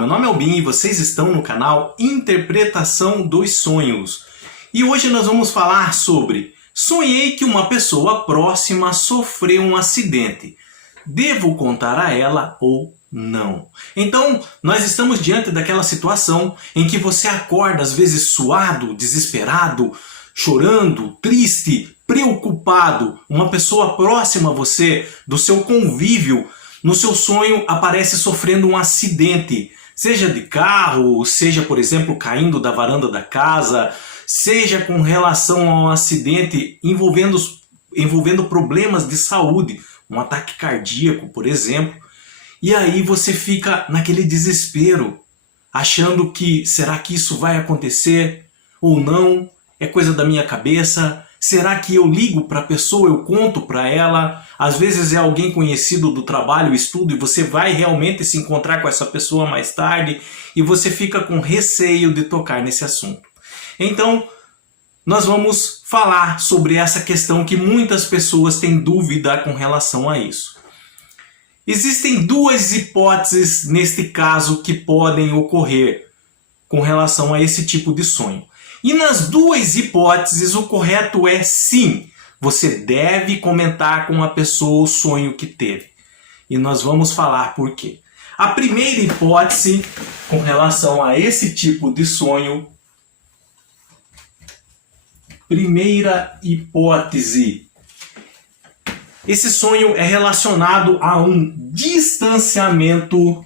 meu nome é Albin e vocês estão no canal Interpretação dos Sonhos. E hoje nós vamos falar sobre: sonhei que uma pessoa próxima sofreu um acidente. Devo contar a ela ou não? Então, nós estamos diante daquela situação em que você acorda às vezes suado, desesperado, chorando, triste, preocupado. Uma pessoa próxima a você, do seu convívio, no seu sonho aparece sofrendo um acidente, seja de carro, seja, por exemplo, caindo da varanda da casa, seja com relação a um acidente envolvendo problemas de saúde, um ataque cardíaco, por exemplo. E aí você fica naquele desespero, achando que será que isso vai acontecer ou não? É coisa da minha cabeça? Será que eu ligo para a pessoa, eu conto para ela? Às vezes é alguém conhecido do trabalho, estudo, e você vai realmente se encontrar com essa pessoa mais tarde e você fica com receio de tocar nesse assunto. Então, nós vamos falar sobre essa questão que muitas pessoas têm dúvida com relação a isso. Existem duas hipóteses neste caso que podem ocorrer com relação a esse tipo de sonho. E nas duas hipóteses, o correto é sim, você deve comentar com a pessoa o sonho que teve. E nós vamos falar por quê. A primeira hipótese com relação a esse tipo de sonho, esse sonho é relacionado a um distanciamento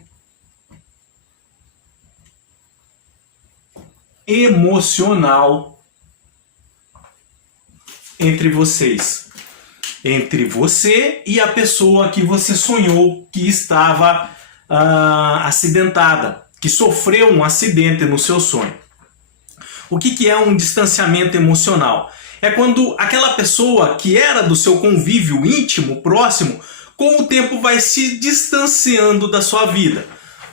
emocional entre vocês, entre você e a pessoa que você sonhou que estava acidentada, que sofreu um acidente no seu sonho. O que é um distanciamento emocional? É quando aquela pessoa que era do seu convívio íntimo, próximo, com o tempo vai se distanciando da sua vida.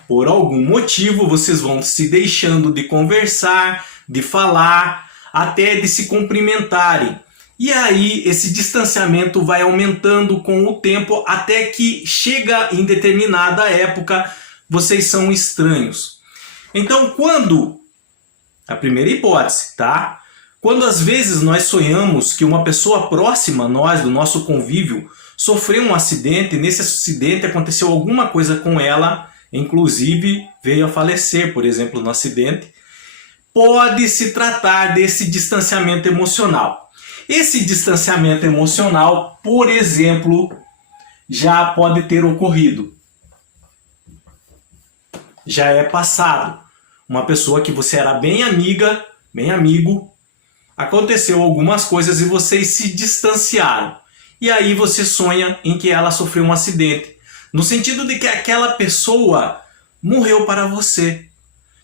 Por algum motivo, vocês vão se deixando de conversar, de falar, até de se cumprimentarem. E aí, esse distanciamento vai aumentando com o tempo, até que chega em determinada época, vocês são estranhos. Então, a primeira hipótese, tá? Quando às vezes nós sonhamos que uma pessoa próxima a nós, do nosso convívio, sofreu um acidente, nesse acidente aconteceu alguma coisa com ela, inclusive veio a falecer, por exemplo, no acidente, pode se tratar desse distanciamento emocional. Esse distanciamento emocional, por exemplo, já pode ter ocorrido. Já é passado. Uma pessoa que você era bem amiga, bem amigo, aconteceu algumas coisas e vocês se distanciaram. E aí você sonha em que ela sofreu um acidente. No sentido de que aquela pessoa morreu para você.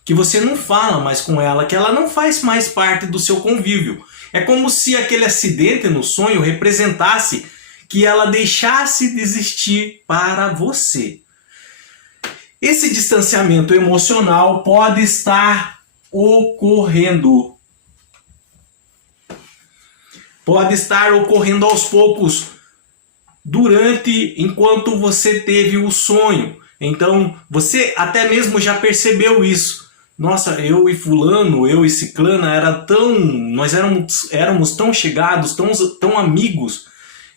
Que você não fala mais com ela, que ela não faz mais parte do seu convívio. É como se aquele acidente no sonho representasse que ela deixasse de existir para você. Esse distanciamento emocional pode estar ocorrendo. Pode estar ocorrendo aos poucos, enquanto você teve o sonho. Então, você até mesmo já percebeu isso. Nossa, eu e fulano, eu e ciclana, nós éramos tão chegados, tão amigos,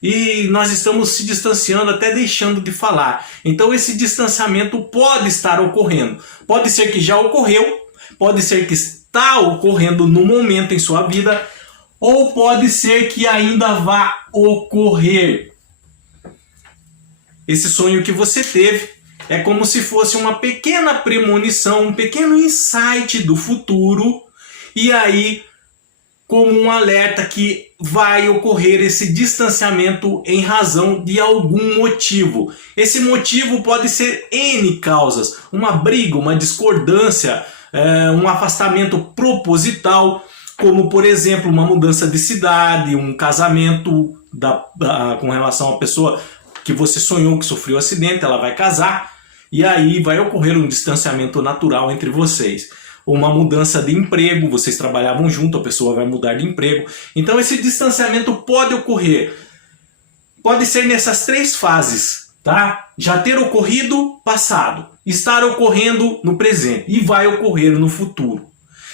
e nós estamos se distanciando, até deixando de falar. Então esse distanciamento pode estar ocorrendo. Pode ser que já ocorreu, pode ser que está ocorrendo no momento em sua vida, ou pode ser que ainda vá ocorrer. Esse sonho que você teve é como se fosse uma pequena premonição, um pequeno insight do futuro, e aí como um alerta que vai ocorrer esse distanciamento em razão de algum motivo. Esse motivo pode ser N causas, uma briga, uma discordância, um afastamento proposital, como por exemplo uma mudança de cidade, um casamento com relação à pessoa que você sonhou que sofreu um acidente, ela vai casar, e aí vai ocorrer um distanciamento natural entre vocês. Uma mudança de emprego, vocês trabalhavam junto, a pessoa vai mudar de emprego. Então esse distanciamento pode ocorrer. Pode ser nessas três fases, tá? Já ter ocorrido, passado. estar ocorrendo no presente e vai ocorrer no futuro.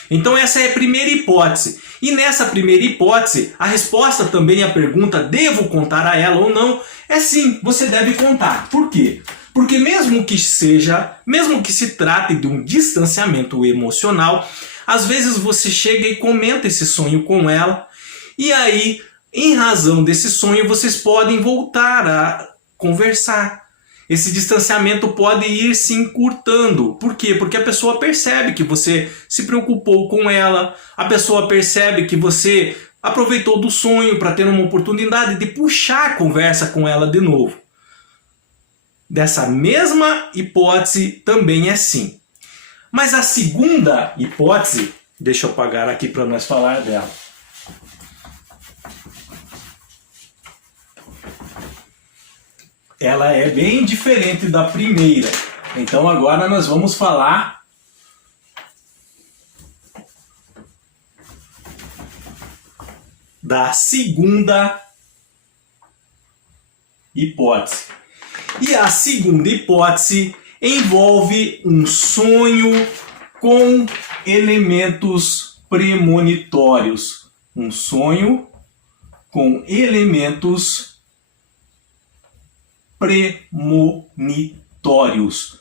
Então essa é a primeira hipótese. E nessa primeira hipótese, a resposta também à pergunta devo contar a ela ou não, é sim, você deve contar. Por quê? Porque mesmo que se trate de um distanciamento emocional, às vezes você chega e comenta esse sonho com ela, e aí, em razão desse sonho, vocês podem voltar a conversar. Esse distanciamento pode ir se encurtando. Por quê? Porque a pessoa percebe que você se preocupou com ela, a pessoa percebe que você aproveitou do sonho para ter uma oportunidade de puxar a conversa com ela de novo. Dessa mesma hipótese também é sim. Mas a segunda hipótese, deixa eu apagar aqui para nós falar dela. Ela é bem diferente da primeira. Então agora nós vamos falar da segunda hipótese. E a segunda hipótese envolve um sonho com elementos premonitórios. Um sonho com elementos premonitórios.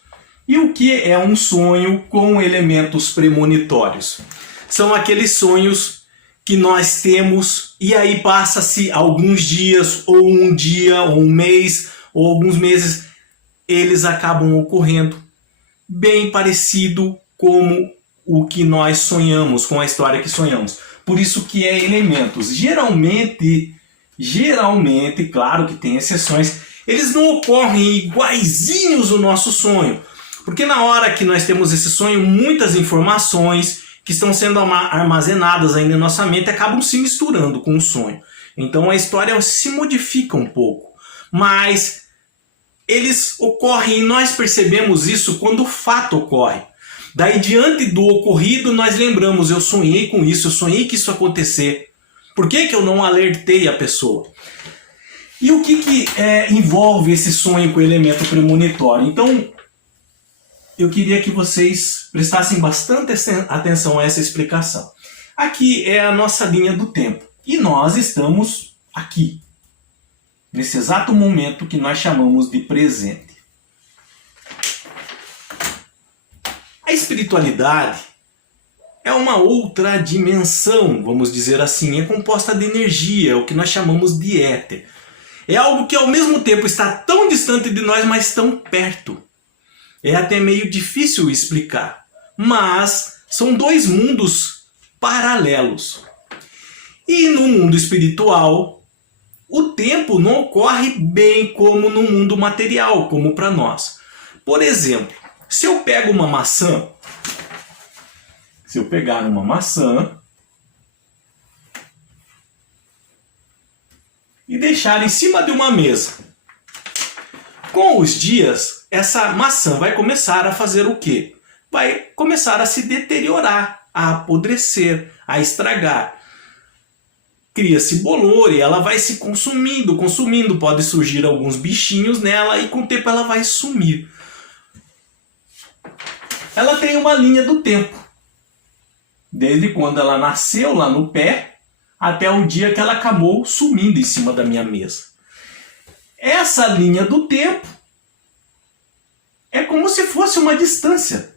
E o que é um sonho com elementos premonitórios? São aqueles sonhos que nós temos e aí passa-se alguns dias, ou um dia, ou um mês, ou alguns meses, eles acabam ocorrendo bem parecido como o que nós sonhamos, com a história que sonhamos. Por isso que é elementos. Geralmente, claro que tem exceções, eles não ocorrem iguaizinhos o nosso sonho. Porque na hora que nós temos esse sonho, muitas informações que estão sendo armazenadas ainda em nossa mente acabam se misturando com o sonho. Então a história se modifica um pouco. Mas eles ocorrem e nós percebemos isso quando o fato ocorre. Daí, diante do ocorrido, nós lembramos, eu sonhei com isso, eu sonhei que isso ia acontecer. Por que eu não alertei a pessoa? E o que envolve esse sonho com elemento premonitório? Então, eu queria que vocês prestassem bastante atenção a essa explicação. Aqui é a nossa linha do tempo. E nós estamos aqui, nesse exato momento que nós chamamos de presente. A espiritualidade é uma outra dimensão, vamos dizer assim, é composta de energia, o que nós chamamos de éter. É algo que ao mesmo tempo está tão distante de nós, mas tão perto. É até meio difícil explicar, mas são dois mundos paralelos. E no mundo espiritual, o tempo não ocorre bem como no mundo material, como para nós. Por exemplo, se eu pego uma maçã, se eu pegar uma maçã e deixar em cima de uma mesa, com os dias, essa maçã vai começar a fazer o quê? Vai começar a se deteriorar, a apodrecer, a estragar. Cria-se bolor e ela vai se consumindo, pode surgir alguns bichinhos nela e com o tempo ela vai sumir. Ela tem uma linha do tempo, desde quando ela nasceu lá no pé até o dia que ela acabou sumindo em cima da minha mesa. Essa linha do tempo é como se fosse uma distância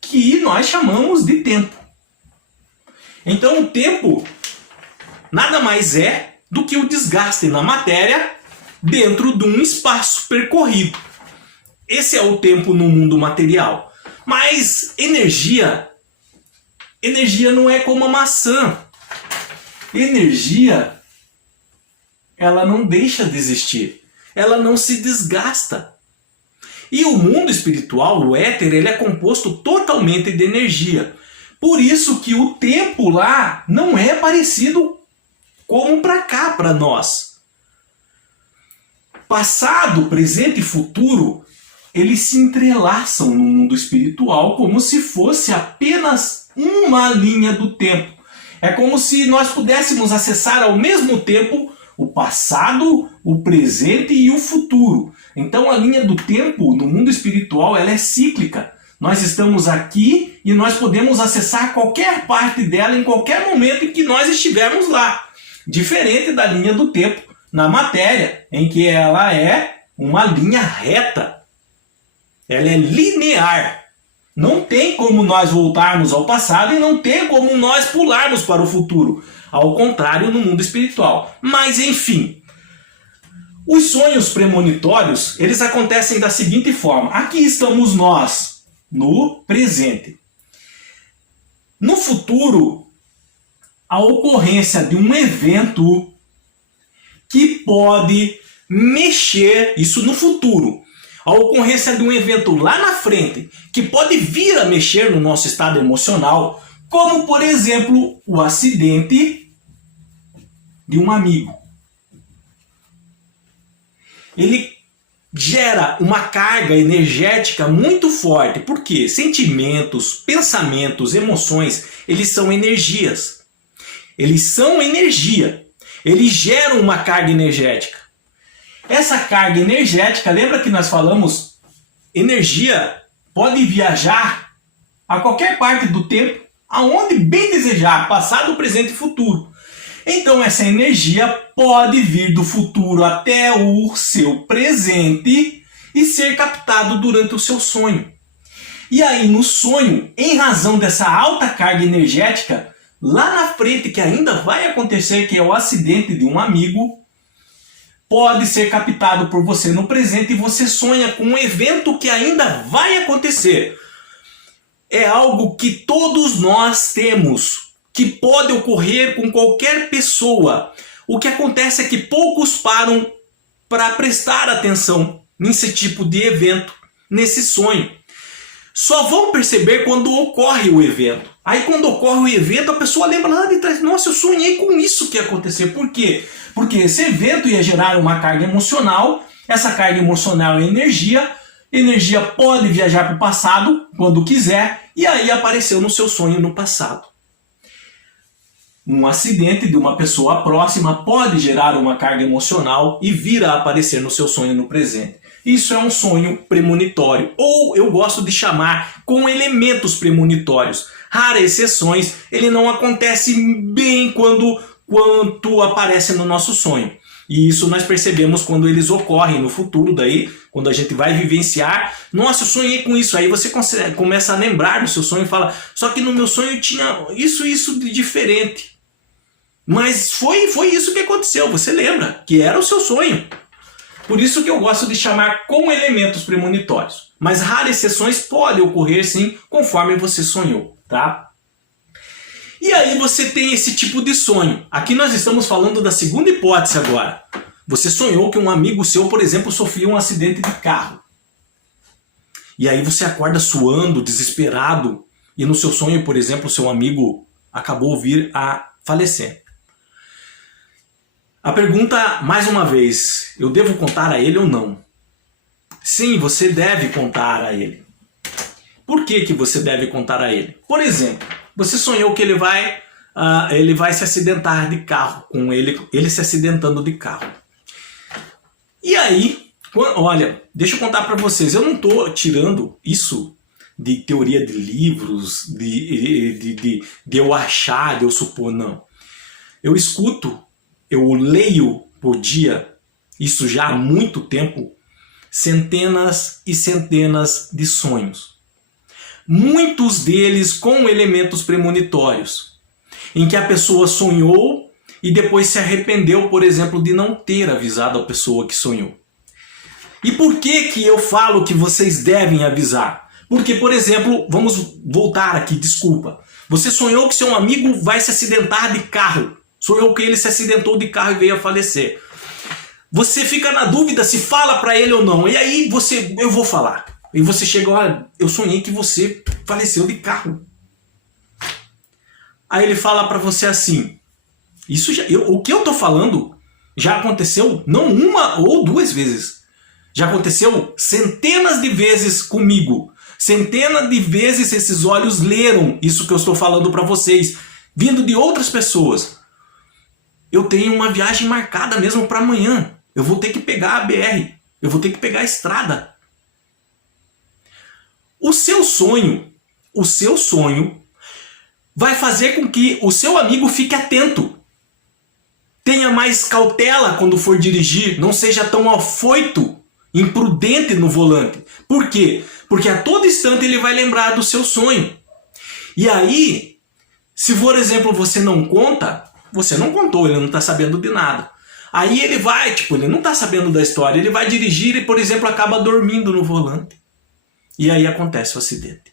que nós chamamos de tempo. Então o tempo nada mais é do que o desgaste na matéria dentro de um espaço percorrido. Esse é o tempo no mundo material. Mas energia não é como a maçã. Energia, ela não deixa de existir. Ela não se desgasta. E o mundo espiritual, o éter, ele é composto totalmente de energia. Por isso que o tempo lá não é parecido como para cá, para nós. Passado, presente e futuro, eles se entrelaçam no mundo espiritual como se fosse apenas uma linha do tempo. É como se nós pudéssemos acessar ao mesmo tempo o passado, o presente e o futuro. Então a linha do tempo no mundo espiritual ela é cíclica. Nós estamos aqui e nós podemos acessar qualquer parte dela em qualquer momento em que nós estivermos lá. Diferente da linha do tempo na matéria, em que ela é uma linha reta. Ela é linear. Não tem como nós voltarmos ao passado e não tem como nós pularmos para o futuro. Ao contrário, no mundo espiritual. Mas, enfim, os sonhos premonitórios, eles acontecem da seguinte forma. Aqui estamos nós, no presente. No futuro, a ocorrência de um evento que pode mexer, isso no futuro, a ocorrência de um evento lá na frente, que pode vir a mexer no nosso estado emocional, como, por exemplo, o acidente de um amigo. Ele gera uma carga energética muito forte. Por quê? Sentimentos, pensamentos, emoções, eles são energias. Eles são energia. Eles geram uma carga energética. Essa carga energética, lembra que nós falamos, energia pode viajar a qualquer parte do tempo, aonde bem desejar, passado, presente e futuro. Então essa energia pode vir do futuro até o seu presente e ser captado durante o seu sonho. E aí no sonho, em razão dessa alta carga energética, lá na frente que ainda vai acontecer, que é o acidente de um amigo, pode ser captado por você no presente e você sonha com um evento que ainda vai acontecer. É algo que todos nós temos, que pode ocorrer com qualquer pessoa. O que acontece é que poucos param para prestar atenção nesse tipo de evento, nesse sonho. Só vão perceber quando ocorre o evento. Aí quando ocorre o evento, a pessoa lembra lá de trás, nossa, eu sonhei com isso que ia acontecer. Por quê? Porque esse evento ia gerar uma carga emocional, essa carga emocional é energia pode viajar para o passado quando quiser, e aí apareceu no seu sonho no passado. Um acidente de uma pessoa próxima pode gerar uma carga emocional e vir a aparecer no seu sonho no presente. Isso é um sonho premonitório, ou eu gosto de chamar com elementos premonitórios. Raras exceções, ele não acontece bem quanto aparece no nosso sonho. E isso nós percebemos quando eles ocorrem no futuro, daí, quando a gente vai vivenciar. Nossa, eu sonhei com isso. Aí você começa a lembrar do seu sonho e fala, só que no meu sonho tinha isso de diferente. Mas foi isso que aconteceu, você lembra que era o seu sonho. Por isso que eu gosto de chamar com elementos premonitórios. Mas raras exceções podem ocorrer sim, conforme você sonhou, tá? E aí você tem esse tipo de sonho. Aqui nós estamos falando da segunda hipótese agora. Você sonhou que um amigo seu, por exemplo, sofreu um acidente de carro. E aí você acorda suando, desesperado, e no seu sonho, por exemplo, seu amigo acabou vir a falecer. A pergunta, mais uma vez, eu devo contar a ele ou não? Sim, você deve contar a ele. Por que você deve contar a ele? Por exemplo, você sonhou que ele vai se acidentar de carro, com ele se acidentando de carro. E aí, olha, deixa eu contar para vocês, eu não estou tirando isso de teoria de livros, de eu achar, de eu supor, não. Eu leio por dia, isso já há muito tempo, centenas e centenas de sonhos. Muitos deles com elementos premonitórios, em que a pessoa sonhou e depois se arrependeu, por exemplo, de não ter avisado a pessoa que sonhou. E por que eu falo que vocês devem avisar? Porque, por exemplo, vamos voltar aqui, desculpa. Você sonhou que seu amigo vai se acidentar de carro. Sonhou que ele se acidentou de carro e veio a falecer. Você fica na dúvida se fala para ele ou não. E aí eu vou falar. E você chega, olha, eu sonhei que você faleceu de carro. Aí ele fala para você assim, o que eu tô falando já aconteceu não uma ou duas vezes. Já aconteceu centenas de vezes comigo. Centenas de vezes esses olhos leram isso que eu estou falando para vocês, vindo de outras pessoas. eu tenho uma viagem marcada mesmo para amanhã. Eu vou ter que pegar a BR, eu vou ter que pegar a estrada. O seu sonho vai fazer com que o seu amigo fique atento. Tenha mais cautela quando for dirigir, não seja tão afoito, imprudente no volante. Por quê? Porque a todo instante ele vai lembrar do seu sonho. E aí, se por exemplo você não conta, você não contou, ele não está sabendo de nada. Aí ele vai, ele não está sabendo da história, ele vai dirigir e, por exemplo, acaba dormindo no volante. E aí acontece o acidente.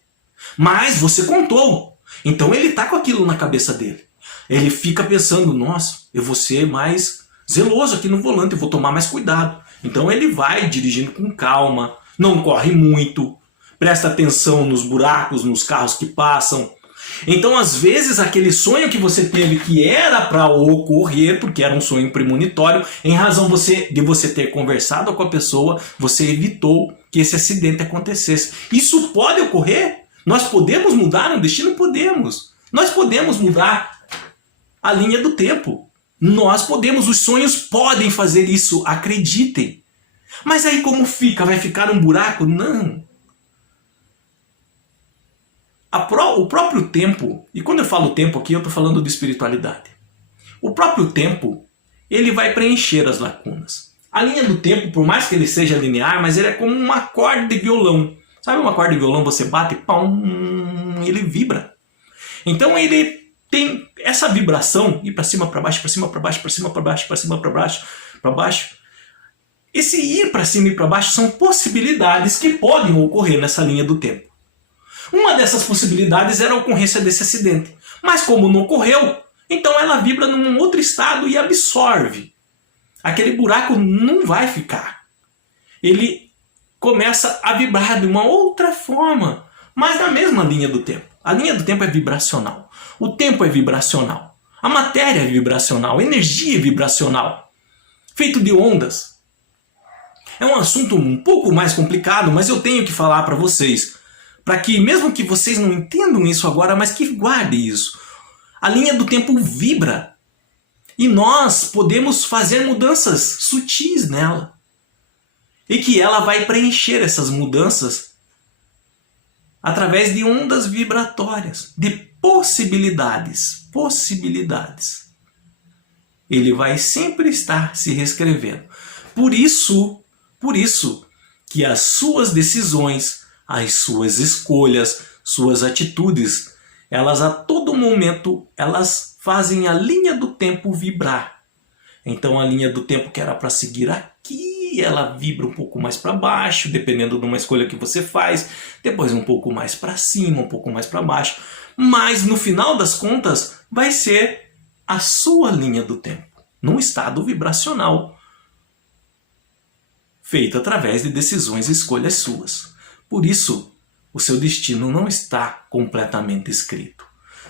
Mas você contou, então ele está com aquilo na cabeça dele. Ele fica pensando, nossa, eu vou ser mais zeloso aqui no volante, eu vou tomar mais cuidado. Então ele vai dirigindo com calma, não corre muito, presta atenção nos buracos, nos carros que passam. Então, às vezes, aquele sonho que você teve que era para ocorrer, porque era um sonho premonitório, em razão de você ter conversado com a pessoa, você evitou que esse acidente acontecesse. Isso pode ocorrer? Nós podemos mudar o destino? Podemos. Nós podemos mudar a linha do tempo. Nós podemos, os sonhos podem fazer isso, acreditem. Mas aí como fica? Vai ficar um buraco? Não. O próprio tempo, e quando eu falo tempo aqui eu estou falando de espiritualidade. O próprio tempo, ele vai preencher as lacunas. A linha do tempo, por mais que ele seja linear, mas ele é como um acorde de violão. Sabe um acorde de violão, você bate, pum, ele vibra. Então ele tem essa vibração, ir para cima, para baixo, para cima, para baixo, para cima, para baixo, para cima, para baixo, para baixo. Esse ir para cima e para baixo são possibilidades que podem ocorrer nessa linha do tempo. Uma dessas possibilidades era a ocorrência desse acidente. Mas como não ocorreu, então ela vibra num outro estado e absorve. Aquele buraco não vai ficar. Ele começa a vibrar de uma outra forma, mas na mesma linha do tempo. A linha do tempo é vibracional. O tempo é vibracional. A matéria é vibracional. A energia é vibracional. Feito de ondas. É um assunto um pouco mais complicado, mas eu tenho que falar para vocês. Para que, mesmo que vocês não entendam isso agora, mas que guardem isso. A linha do tempo vibra. E nós podemos fazer mudanças sutis nela. E que ela vai preencher essas mudanças através de ondas vibratórias, de possibilidades. Possibilidades. Ele vai sempre estar se reescrevendo. Por isso que as suas decisões, as suas escolhas, suas atitudes, elas a todo momento elas fazem a linha do tempo vibrar. Então a linha do tempo que era para seguir aqui, ela vibra um pouco mais para baixo, dependendo de uma escolha que você faz, depois um pouco mais para cima, um pouco mais para baixo, mas no final das contas vai ser a sua linha do tempo, num estado vibracional, feito através de decisões e escolhas suas. Por isso, o seu destino não está completamente escrito.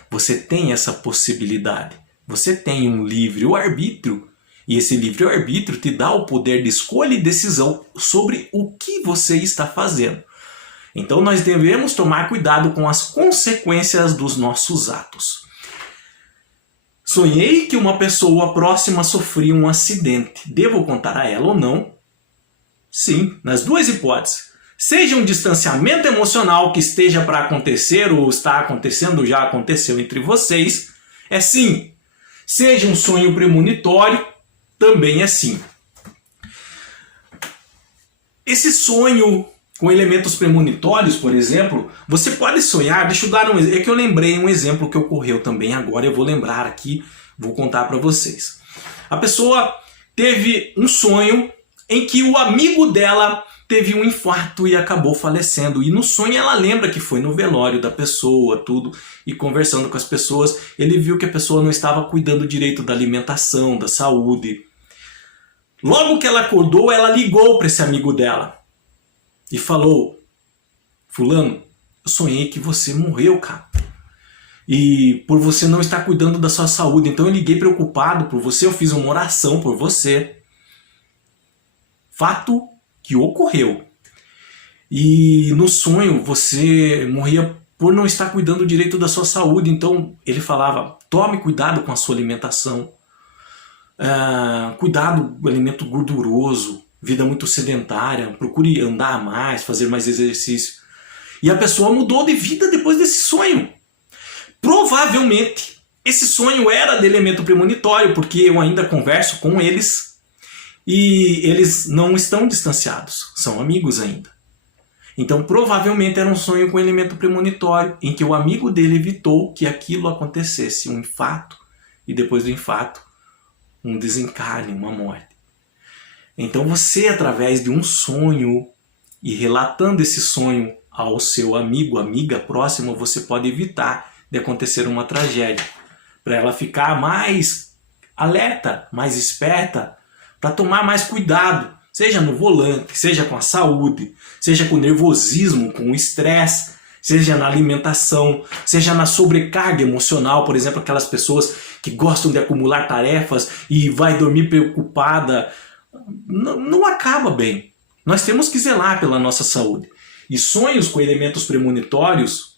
Você tem essa possibilidade. Você tem um livre-arbítrio. E esse livre-arbítrio te dá o poder de escolha e decisão sobre o que você está fazendo. Então nós devemos tomar cuidado com as consequências dos nossos atos. Sonhei que uma pessoa próxima sofria um acidente. Devo contar a ela ou não? Sim, nas duas hipóteses. Seja um distanciamento emocional que esteja para acontecer ou está acontecendo, já aconteceu entre vocês, é sim. Seja um sonho premonitório, também é sim. Esse sonho com elementos premonitórios, por exemplo, você pode sonhar, deixa eu dar um exemplo, é que eu lembrei um exemplo que ocorreu também agora, eu vou lembrar aqui, vou contar para vocês. A pessoa teve um sonho em que o amigo dela teve um infarto e acabou falecendo. E no sonho ela lembra que foi no velório da pessoa, tudo, e conversando com as pessoas, ele viu que a pessoa não estava cuidando direito da alimentação, da saúde. Logo que ela acordou, ela ligou para esse amigo dela e falou: fulano, eu sonhei que você morreu, cara. E por você não estar cuidando da sua saúde, então eu liguei preocupado por você, eu fiz uma oração por você. Fato que ocorreu. E no sonho você morria por não estar cuidando direito da sua saúde. Então ele falava: tome cuidado com a sua alimentação. cuidado do alimento gorduroso, vida muito sedentária, procure andar mais, fazer mais exercício. E a pessoa mudou de vida depois desse sonho. Provavelmente esse sonho era de elemento premonitório, porque eu ainda converso com eles e eles não estão distanciados, são amigos ainda. Então provavelmente era um sonho com elemento premonitório, em que o amigo dele evitou que aquilo acontecesse, um infarto, e depois do infarto, um desencarne, uma morte. Então você, através de um sonho, e relatando esse sonho ao seu amigo, amiga próxima, você pode evitar de acontecer uma tragédia, para ela ficar mais alerta, mais esperta, para tomar mais cuidado, seja no volante, seja com a saúde, seja com o nervosismo, com o estresse, seja na alimentação, seja na sobrecarga emocional, por exemplo, aquelas pessoas que gostam de acumular tarefas e vai dormir preocupada, não acaba bem. Nós temos que zelar pela nossa saúde. E sonhos com elementos premonitórios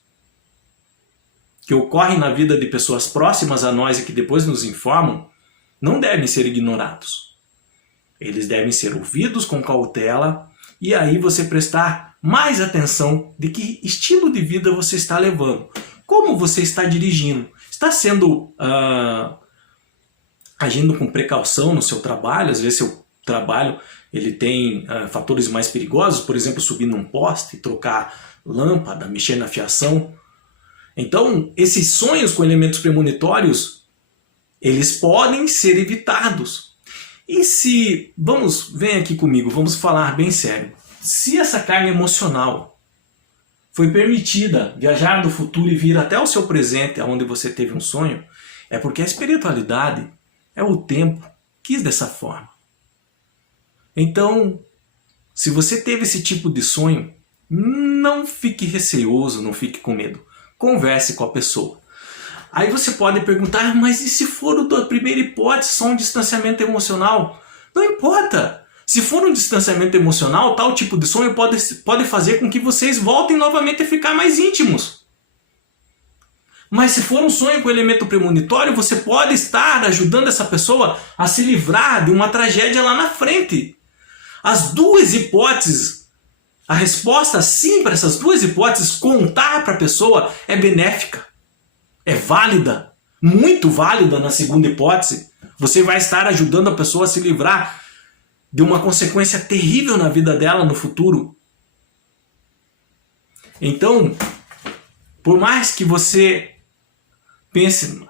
que ocorrem na vida de pessoas próximas a nós e que depois nos informam, não devem ser ignorados. Eles devem ser ouvidos com cautela e aí você prestar mais atenção de que estilo de vida você está levando, como você está dirigindo, está sendo agindo com precaução no seu trabalho. Às vezes seu trabalho ele tem fatores mais perigosos, por exemplo, subir num poste, trocar lâmpada, mexer na fiação. Então, esses sonhos com elementos premonitórios, eles podem ser evitados. E se, vem aqui comigo, vamos falar bem sério. Se essa carga emocional foi permitida viajar do futuro e vir até o seu presente, onde você teve um sonho, é porque a espiritualidade, o tempo, quis dessa forma. Então, se você teve esse tipo de sonho, não fique receoso, não fique com medo. Converse com a pessoa. Aí você pode perguntar, mas e se for da primeira hipótese, só um distanciamento emocional? Não importa. Se for um distanciamento emocional, tal tipo de sonho pode fazer com que vocês voltem novamente a ficar mais íntimos. Mas se for um sonho com elemento premonitório, você pode estar ajudando essa pessoa a se livrar de uma tragédia lá na frente. As duas hipóteses, a resposta sim para essas duas hipóteses, contar para a pessoa é benéfica. É válida, muito válida na segunda hipótese. Você vai estar ajudando a pessoa a se livrar de uma consequência terrível na vida dela no futuro. Então, por mais que você pense,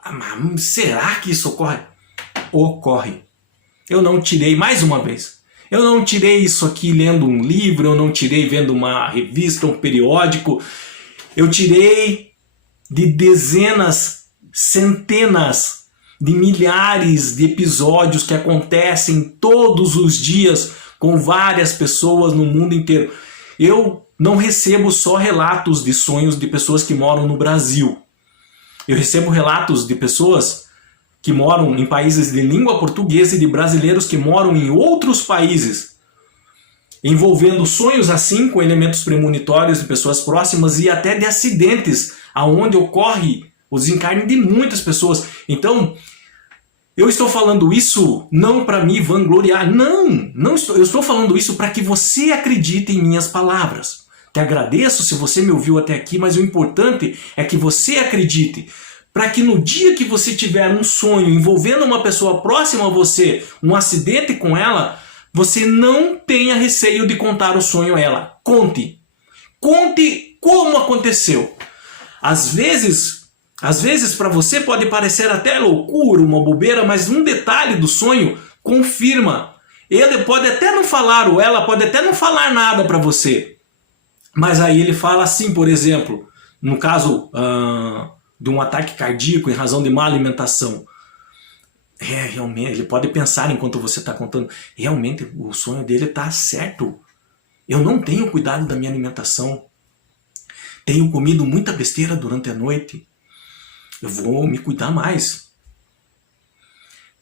será que isso ocorre? Ocorre. Eu não tirei, mais uma vez, eu não tirei isso aqui lendo um livro, eu não tirei vendo uma revista, um periódico, eu tirei de dezenas, centenas de milhares de episódios que acontecem todos os dias com várias pessoas no mundo inteiro. Eu não recebo só relatos de sonhos de pessoas que moram no Brasil. Eu recebo relatos de pessoas que moram em países de língua portuguesa e de brasileiros que moram em outros países, envolvendo sonhos assim com elementos premonitórios de pessoas próximas e até de acidentes aonde ocorre o desencarne de muitas pessoas. Então, eu estou falando isso não para me vangloriar, eu estou falando isso para que você acredite em minhas palavras. Te agradeço se você me ouviu até aqui, mas o importante é que você acredite, para que no dia que você tiver um sonho envolvendo uma pessoa próxima a você, um acidente com ela, você não tenha receio de contar o sonho a ela. Conte. Conte como aconteceu. Às vezes para você pode parecer até loucura, uma bobeira, mas um detalhe do sonho confirma. Ele pode até não falar, ou ela pode até não falar nada para você. Mas aí ele fala assim, por exemplo, no caso de um ataque cardíaco em razão de má alimentação. Realmente, ele pode pensar enquanto você está contando, realmente o sonho dele está certo. Eu não tenho cuidado da minha alimentação. Tenho comido muita besteira durante a noite. Eu vou me cuidar mais.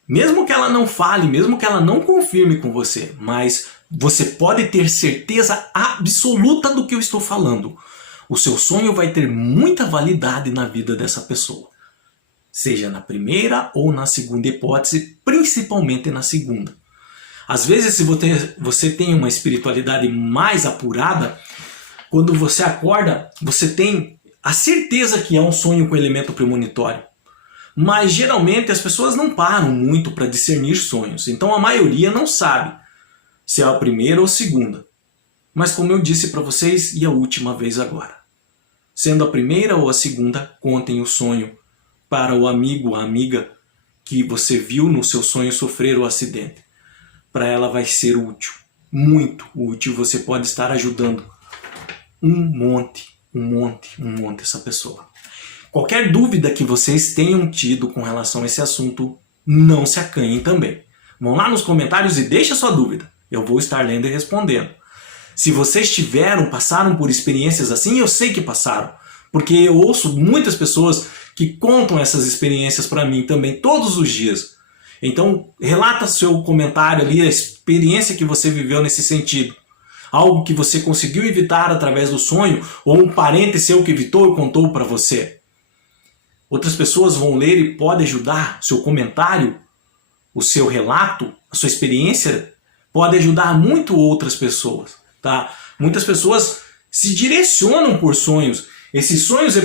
Mesmo que ela não fale, mesmo que ela não confirme com você, mas você pode ter certeza absoluta do que eu estou falando. O seu sonho vai ter muita validade na vida dessa pessoa. seja na primeira ou na segunda hipótese, principalmente na segunda. Às vezes, se você tem uma espiritualidade mais apurada, quando você acorda, você tem a certeza que é um sonho com elemento premonitório. Mas geralmente as pessoas não param muito para discernir sonhos, então a maioria não sabe se é a primeira ou a segunda. Mas como eu disse para vocês, e a última vez agora, sendo a primeira ou a segunda, contem o sonho para o amigo, a amiga que você viu no seu sonho sofrer o acidente. Para ela vai ser útil, muito útil. Você pode estar ajudando um monte essa pessoa. Qualquer dúvida que vocês tenham tido com relação a esse assunto, não se acanhem também. Vão lá nos comentários e deixem a sua dúvida. Eu vou estar lendo e respondendo. Se vocês passaram por experiências assim, eu sei que passaram. Porque eu ouço muitas pessoas que contam essas experiências para mim também todos os dias. Então, relata seu comentário ali, a experiência que você viveu nesse sentido. Algo que você conseguiu evitar através do sonho, ou um parente seu que evitou e contou para você. Outras pessoas vão ler e pode ajudar. Seu comentário, o seu relato, a sua experiência pode ajudar muito outras pessoas. Tá? Muitas pessoas se direcionam por sonhos. Esses sonhos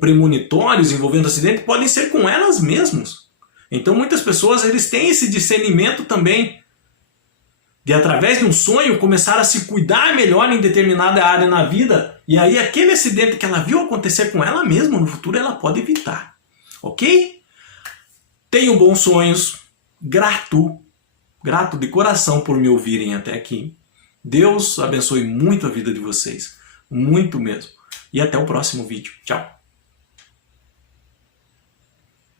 premonitórios envolvendo acidente podem ser com elas mesmas. Então muitas pessoas eles têm esse discernimento também de através de um sonho começar a se cuidar melhor em determinada área na vida, e aí aquele acidente que ela viu acontecer com ela mesma no futuro ela pode evitar. Ok? Tenham bons sonhos. Grato de coração por me ouvirem até aqui. Deus abençoe muito a vida de vocês. Muito mesmo. E até o próximo vídeo. Tchau.